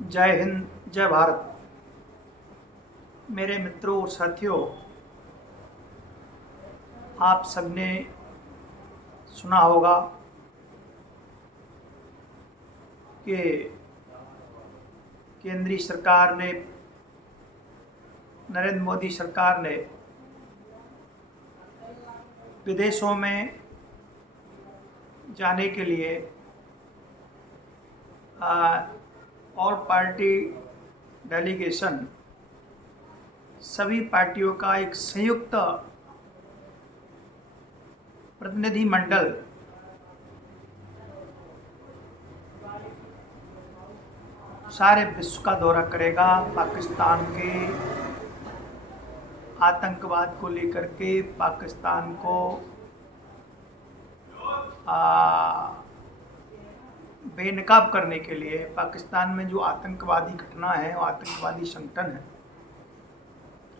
जय हिंद, जय भारत। मेरे मित्रों और साथियों, आप सबने सुना होगा कि केंद्रीय सरकार ने, नरेंद्र मोदी सरकार ने विदेशों में जाने के लिए ऑल पार्टी डेलीगेशन, सभी पार्टियों का एक संयुक्त प्रतिनिधिमंडल सारे विश्व का दौरा करेगा। पाकिस्तान के आतंकवाद को लेकर के, पाकिस्तान को बेनकाब करने के लिए, पाकिस्तान में जो आतंकवादी घटना है, वो आतंकवादी संगठन है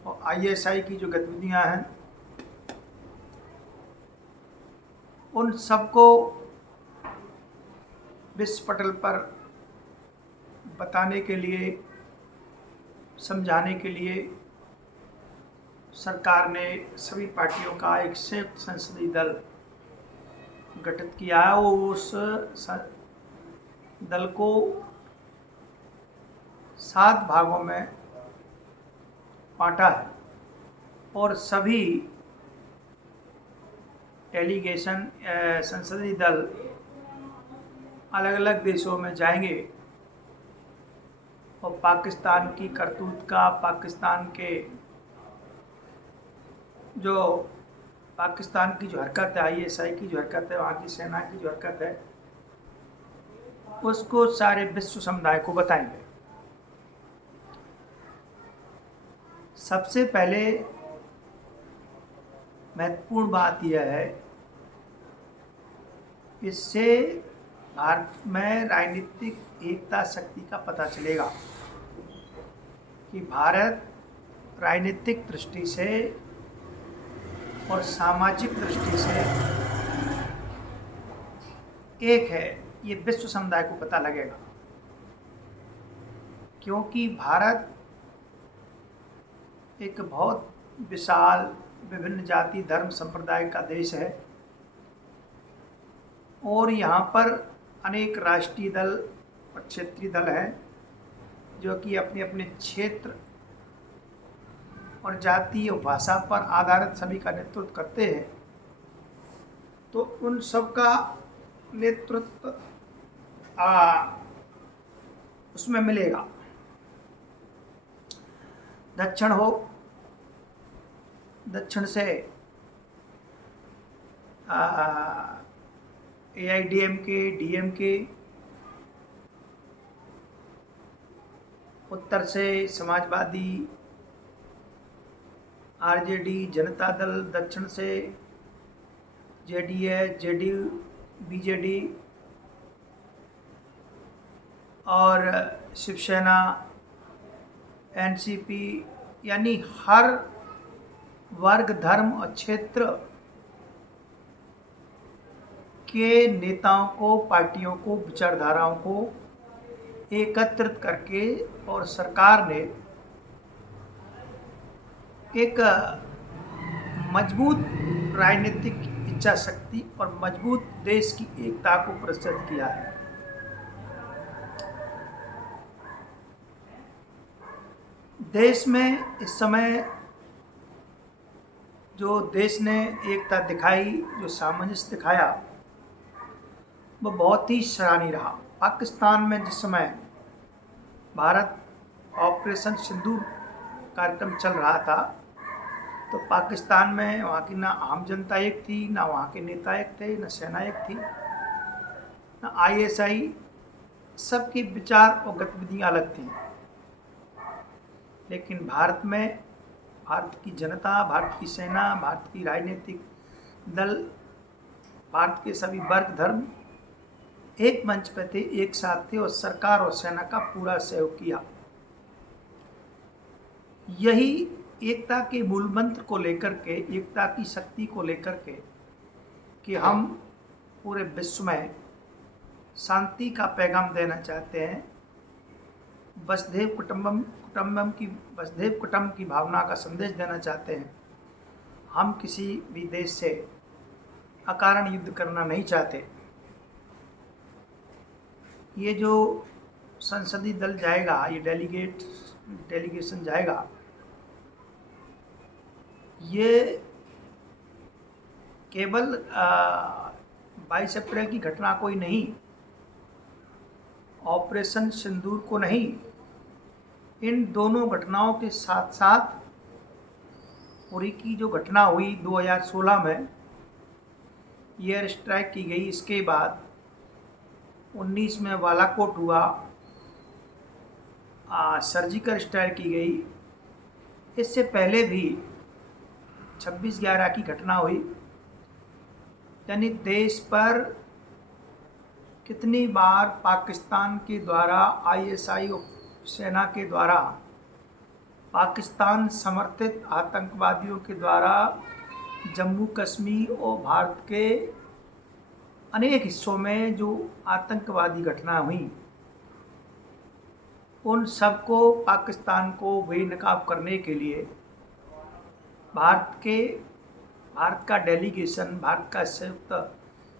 और आईएसआई की जो गतिविधियां हैं, उन सबको विश्व पटल पर बताने के लिए, समझाने के लिए सरकार ने सभी पार्टियों का एक संयुक्त संसदीय दल गठित किया है और उस दल को 7 भागों में बांटा है और सभी डेलीगेशन, संसदीय दल अलग अलग देशों में जाएंगे और पाकिस्तान की करतूत का, पाकिस्तान के जो पाकिस्तान की जो हरकत है, आईएसआई की जो हरकत है, वहाँ की सेना की जो हरकत है, उसको सारे विश्व समुदाय को बताएंगे। सबसे पहले महत्वपूर्ण बात यह है, इससे भारत में राजनीतिक एकता शक्ति का पता चलेगा कि भारत राजनीतिक दृष्टि से और सामाजिक दृष्टि से एक है। ये विश्व समुदाय को पता लगेगा क्योंकि भारत एक बहुत विशाल, विभिन्न जाति धर्म संप्रदाय का देश है और यहाँ पर अनेक राष्ट्रीय दल और क्षेत्रीय दल हैं जो कि अपने अपने क्षेत्र और जाति और भाषा पर आधारित सभी का नेतृत्व करते हैं। तो उन सब का नेतृत्व उसमें मिलेगा। दक्षिण से AIADMK, DMK, उत्तर से समाजवादी, RJD, जनता दल, दक्षिण से JDS, JDU, BJD और शिवसेना, NCP, यानी हर वर्ग, धर्म और क्षेत्र के नेताओं को, पार्टियों को, विचारधाराओं को एकत्रित करके और सरकार ने एक मजबूत राजनीतिक इच्छा शक्ति और मजबूत देश की एकता को प्रदर्शित किया है। देश में इस समय जो देश ने एकता दिखाई, जो सामंजस्य दिखाया, वो बहुत ही सराहनीय रहा। पाकिस्तान में जिस समय भारत ऑपरेशन सिंदूर कार्यक्रम चल रहा था, तो पाकिस्तान में वहाँ की ना आम जनता एक थी, ना वहाँ के नेता एक थे, ना सेना एक थी, ना ISI। सबकी विचार और गतिविधियाँ अलग थी। लेकिन भारत में भारत की जनता, भारत की सेना, भारत की राजनीतिक दल, भारत के सभी वर्ग, धर्म एक मंच पर थे, एक साथ थे और सरकार और सेना का पूरा सहयोग किया। यही एकता के मूल मंत्र को लेकर के, एकता की शक्ति को लेकर के, कि हम पूरे विश्व में शांति का पैगाम देना चाहते हैं, वसुधैव कुटुम्बकम की भावना का संदेश देना चाहते हैं। हम किसी भी देश से अकारण युद्ध करना नहीं चाहते। ये जो संसदीय दल जाएगा, ये डेलीगेशन जाएगा, ये केवल 22 अप्रैल की घटना को ही नहीं, ऑपरेशन सिंदूर को नहीं, इन दोनों घटनाओं के साथ साथ उरी की जो घटना हुई 2016 में एयर स्ट्राइक की गई, इसके बाद 19 में बालाकोट हुआ, सर्जिकल स्ट्राइक की गई, इससे पहले भी 26/11 की घटना हुई। यानी देश पर कितनी बार पाकिस्तान के द्वारा, आईएसआई सेना के द्वारा, पाकिस्तान समर्थित आतंकवादियों के द्वारा जम्मू कश्मीर और भारत के अनेक हिस्सों में जो आतंकवादी घटना हुई, उन सबको पाकिस्तान को बेनकाब करने के लिए भारत का डेलीगेशन, भारत का संयुक्त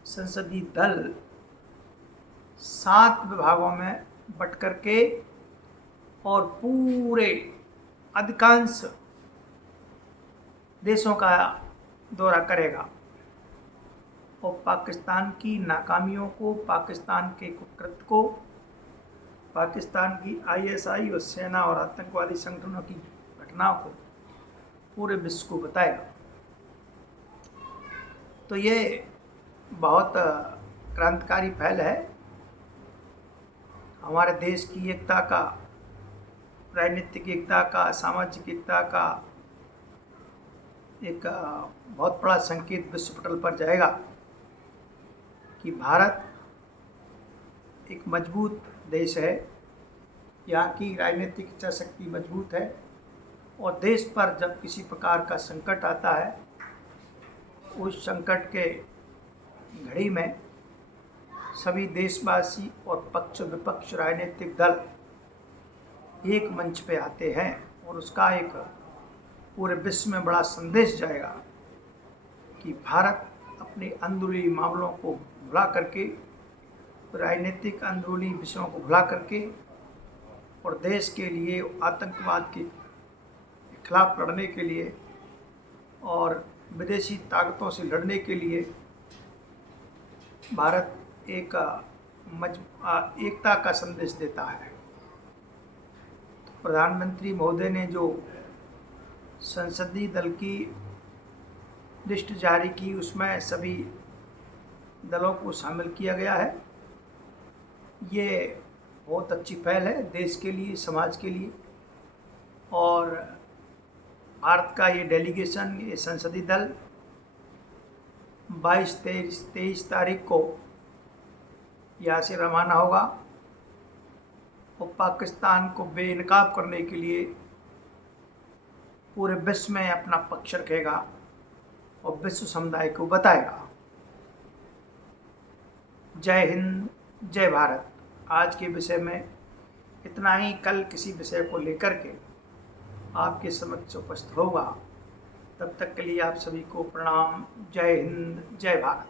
संसदीय दल 7 विभागों में बट करके और पूरे अधिकांश देशों का दौरा करेगा और पाकिस्तान की नाकामियों को, पाकिस्तान के कुकृत्य को, पाकिस्तान की आईएसआई और सेना और आतंकवादी संगठनों की घटनाओं को पूरे विश्व को बताएगा। तो ये बहुत क्रांतिकारी पहल है। हमारे देश की एकता का, राजनीतिक एकता का, सामाजिक एकता का एक बहुत बड़ा संकेत विश्व पटल पर जाएगा कि भारत एक मजबूत देश है, यहाँ की राजनीतिक इच्छा शक्ति मजबूत है और देश पर जब किसी प्रकार का संकट आता है, उस संकट के घड़ी में सभी देशवासी और पक्ष विपक्ष राजनीतिक दल एक मंच पे आते हैं और उसका एक पूरे विश्व में बड़ा संदेश जाएगा कि भारत अपने अंदरूनी मामलों को भुला करके, राजनीतिक अंदरूनी विषयों को भुला करके और देश के लिए, आतंकवाद के खिलाफ लड़ने के लिए और विदेशी ताकतों से लड़ने के लिए भारत एक एकता का संदेश देता है। तो प्रधानमंत्री महोदय ने जो संसदीय दल की लिस्ट जारी की, उसमें सभी दलों को शामिल किया गया है। ये बहुत अच्छी पहल है देश के लिए, समाज के लिए। और भारत का ये डेलीगेशन, ये संसदीय दल 22-23 तारीख को यहाँ से रवाना होगा और पाकिस्तान को बेनकाब करने के लिए पूरे विश्व में अपना पक्ष रखेगा और विश्व समुदाय को बताएगा। जय हिंद, जय भारत। आज के विषय में इतना ही। कल किसी विषय को लेकर के आपके समक्ष उपस्थित होगा। तब तक के लिए आप सभी को प्रणाम। जय हिंद, जय भारत।